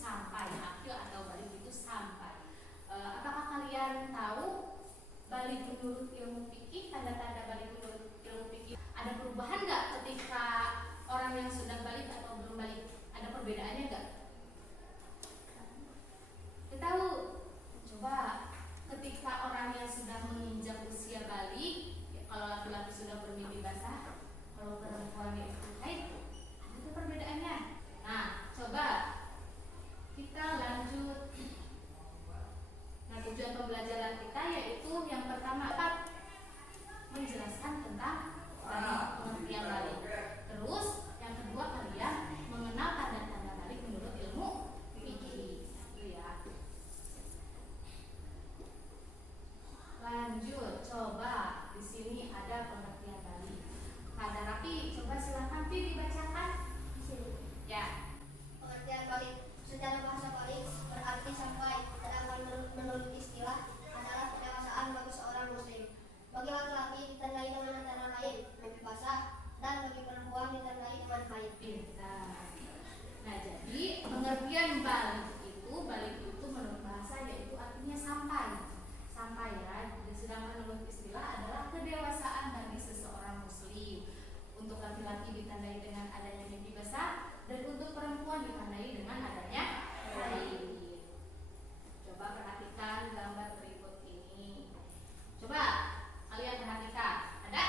sampai, akil atau balik itu sampai. Apakah kalian tahu balik menurut ilmu fikih, tanda-tanda balik menurut ilmu fikih? Ada perubahan nggak ketika orang yang sudah balik atau belum balik? Ada perbedaannya nggak? Kita tahu, coba ketika orang yang sudah menginjak usia balik, ya, kalau laki-laki sudah bermimpi basah, kalau perempuan itu haid, ada perbedaannya. Nah, coba kita lanjut. Nah, tujuan pembelajaran kita yaitu yang pertama menjelaskan tentang pengertian balik. Terus yang kedua kalian mengenal tanda-tanda balik menurut ilmu fikih. Itu ya. Lanjut, coba di sini ada pengertian balik. Pada Rapi, coba silakan Pi dibacakan. Ya. Pengertian balik secara bahasa balik berarti sampai, sedangkan menurut istilah adalah kedewasaan bagi seorang muslim. Bagi laki-laki ditandai dengan antara lain mimpi basah, dan bagi perempuan ditandai dengan haid. Nah, jadi pengertian balik itu menurut bahasa yaitu artinya sampai ya. Sedangkan menurut istilah adalah kedewasaan bagi seseorang muslim. Untuk laki-laki ditandai dengan adanya mimpi basah, dan untuk perempuan ditandai dengan adanya haid. Coba perhatikan gambar berikut ini. Coba kalian perhatikan, ada?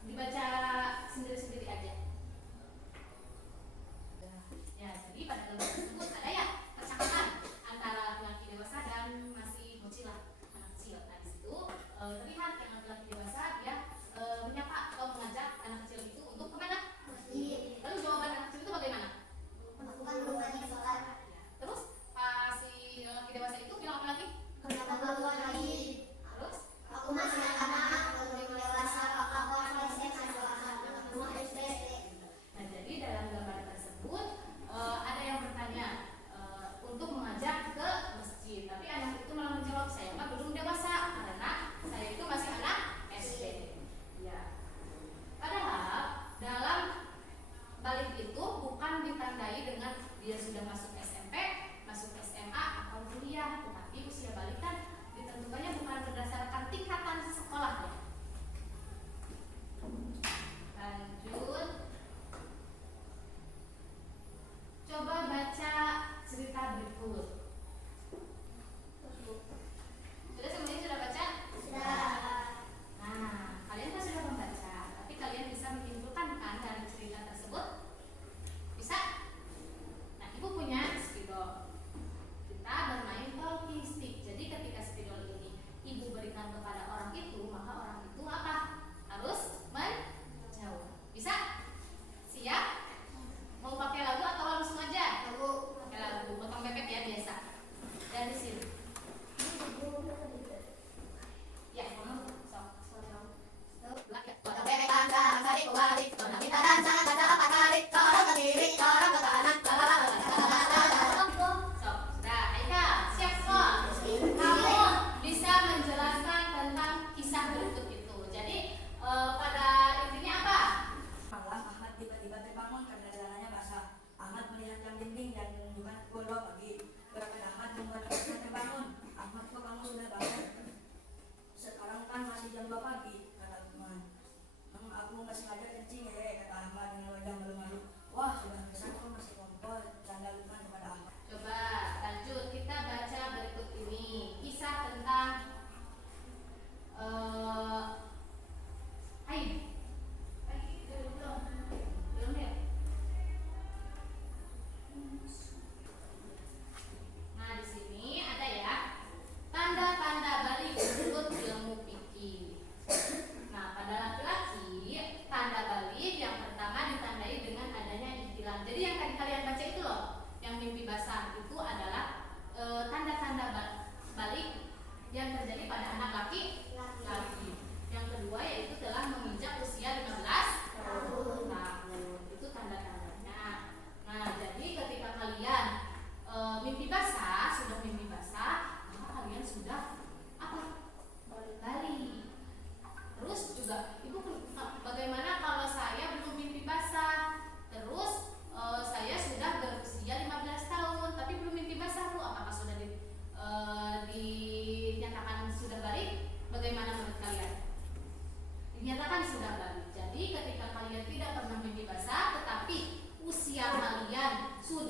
Dibaca sendiri-sendiri aja. Ya,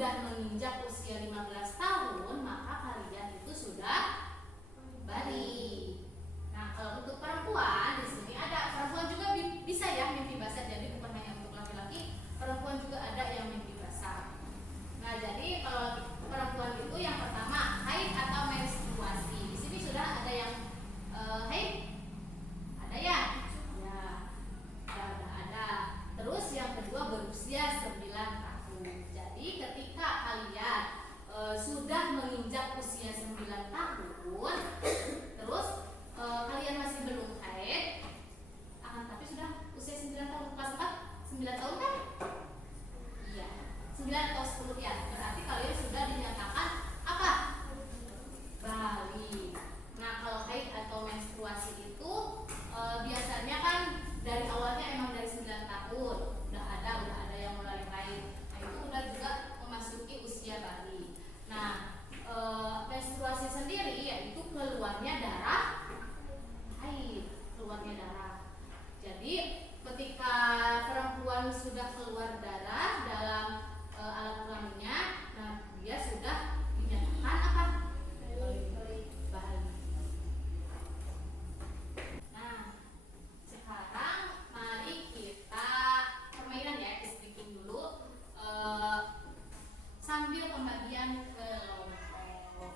sudah menginjak usia 15 tahun, maka kalian itu sudah balik. Nah, kalau untuk perempuan di sini ada, perempuan juga bisa ya mimpi basah, jadi bukan hanya untuk laki-laki, perempuan juga ada yang mimpi basah. Nah, jadi kalau perempuan itu yang pertama haid atau menstruasi. Di sini sudah ada yang haid, ada ya? Ya, sudah ada. Terus yang kedua berusia 9 tahun. Jadi ketika kalian sudah menginjak usia 9 tahun, terus kalian masih belum haid, tapi sudah usia 9 tahun, kelas 4, 9 tahun kan? Iya, 9 atau 10 ya. Berarti kalian sudah dinyatakan apa? Balik. Nah, kalau haid atau menstruasi itu biasanya kan dari awalnya emang dari 9 tahun udah ada yang mulai haid. Nah, itu udah juga memasuki usia balik. Nah, menstruasi sendiri yaitu keluarnya darah haid, keluarnya darah. Jadi ketika perempuan sudah keluar darah dalam alat kelaminnya, nah dia sudah dinyatakan apa? Balik. Nah, sekarang mari kita permainan ya, speaking dulu sambil pembagian kelompok.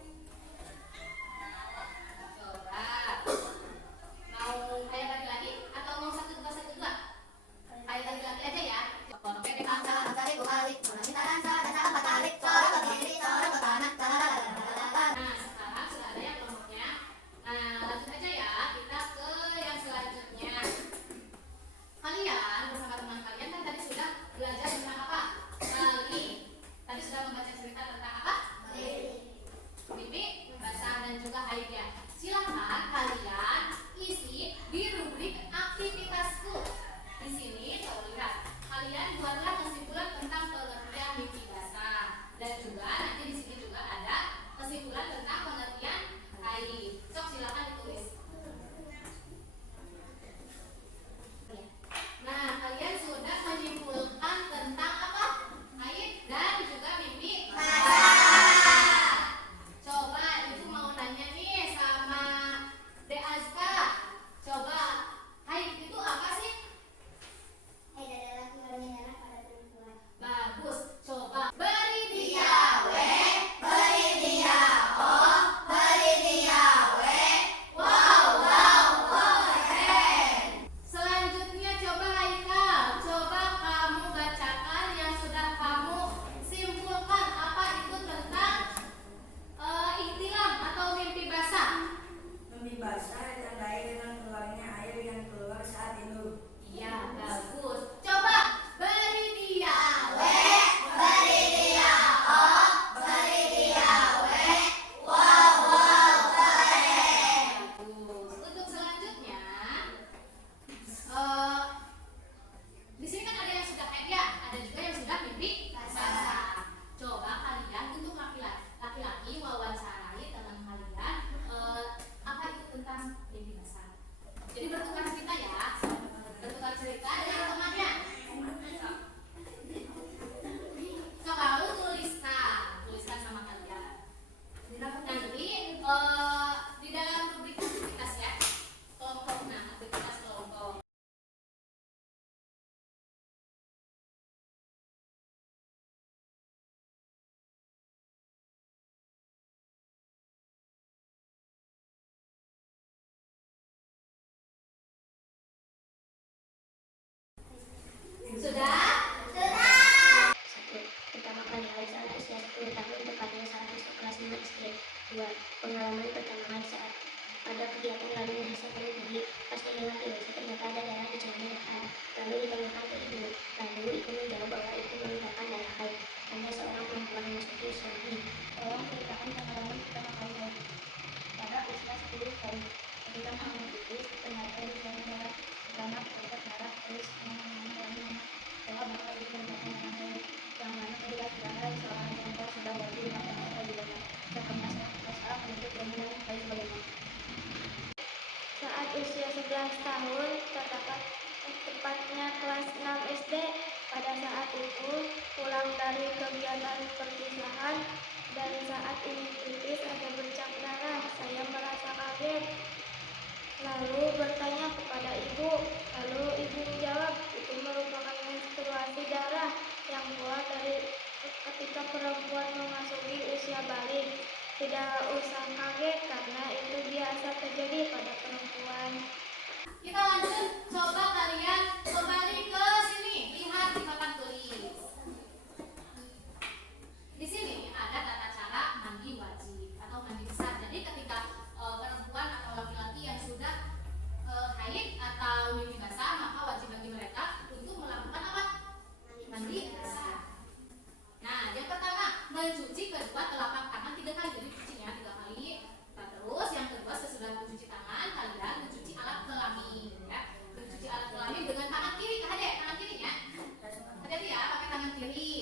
Coba mau kayak laki-laki atau mau satu dua kayak laki-laki aja ya. Nah, sekarang sudah ada yang kelompoknya. Nah, lanjut aja ya, kita ke yang selanjutnya. Kalian bersama teman kalian kan tadi sudah belajar tentang apa? Balik. Tadi sudah membaca cerita tentang apa? Mimpi basah dan juga haid ya. Silakan kalian isi di rubrik aktivitasku. Di sini kau lihat, kalian buatlah kesimpulan tentang pengertian mimpi basah, dan juga nanti di sini juga ada kesimpulan tentang pengertian haid. Sok silakan ditulis. Nah, kalian sudah menyimpulkan tentang apa? Haid dan juga mimpi basah. Coba ibu mau nanya nih sama De Azka. Coba haid itu apa sih? Haid adalah keluarnya darah pada perempuan. Bagus. Coba beri dia W, Beri dia O, beri dia W. keren. Selanjutnya coba Haikal. Coba kamu bacakan yang sudah kamu simpulkan apa itu tentang ihtilam atau mimpi basah. Mimpi basah ditandai dengan keluarnya air yang keluar saat tidur. Iya, bagus. Coba beri dia W, Beri dia O, beri dia W. bagus. Untuk selanjutnya, di sini kan ada yang sudah haid ya, ada juga yang sudah mimpi basah. Coba kalian untuk laki-laki wawancarai teman kalian apa itu tentang mimpi basah. Jadi bertukar cerita ya, bertukar cerita dengan temannya. So kamu tuliskan sama kalian. Nanti di dalam rubrik aktivitas ya, kelompok. Nah, aktivitas kelompok. Sudah? Pertama kali haid saat usia 10 tahun, tepatnya saat masuk kelas 5 SD. 2. Pengalaman pertama kali saat ada kegiatan lalu merasa perut tinggi. Pas didengar dewasa ternyata ada darah di celana depan. Lalu ditanyakan ke ibu. Lalu ibu menjawab bahwa itu merupakan darah haid. Hanya seorang perempuan yang memasuki usia ini. Tolong ceritakan pengalaman pertama kali haid. Pada usia 10 tahun. Ketika hamil itu ternyata di celana darah. Pertama terlihat darah, terus kemana-mana dan mana. Bahwa bakal ibu merupakan darah haid. Yang mana ketika darah seorang perempuan sudah bagi maka juga sekemas saat ini pipis ada bercak darah. Saya merasa kaget. Lalu bertanya kepada ibu. Lalu ibu menjawab, itu merupakan menstruasi darah yang keluar dari ketika perempuan memasuki usia balik. Tidak usah kaget karena itu biasa terjadi pada perempuan. Kita lanjut, coba kalian kembali ke sini, lihat di papan tulis. Di sini ada tata cara mandi wajib atau mandi besar. Jadi ketika perempuan atau laki-laki yang sudah haid atau mimpi basah, maka wajib bagi mereka untuk melakukan apa? Mandi besar. Nah, yang pertama, mencuci kedua telapak tangan 3 kali. Jadi cucinya 3 kali. Nah, terus yang kedua, sesudah mencuci tangan, kalian mencuci alat kelamin, ya. Mencuci alat kelamin dengan tangan kiri, tangan kirinya. Hati-hati ya, pakai tangan kiri.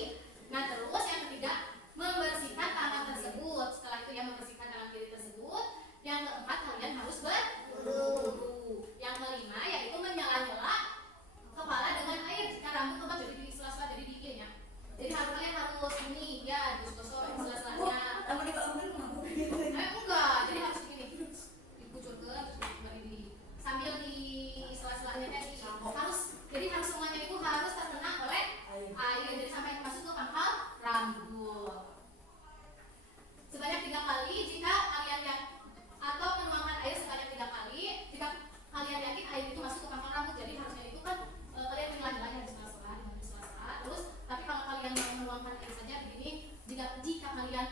Nah, terus yang ketiga, membersihkan tangan tersebut. Setelah itu ya membersihkan tangan kiri tersebut. Yang keempat, kalian harus berwudu. Yang kelima yaitu menyela-nyela kepala dengan air jika rambut tebal jadi di sela-sela jadi dingin ya. Jadi kalian harus ini ya digosok sela-selanya. Enggak, jadi harus begini. Dikucurkan terus kembali di sambil di sela-selanya tadi. Jadi harus semuanya itu harus terkena oleh air jadi sampai masuk ke pangkal rambut. Sebanyak 3 kali jika kalian atau menuangkan air sebanyak 3 kali jika kalian yakin air itu masuk ke pangkal rambut. Jadi harusnya itu kan kalian menjelaskan di sela-sela terus. Tapi kalau kalian mau menuangkan air saja begini, jika kalian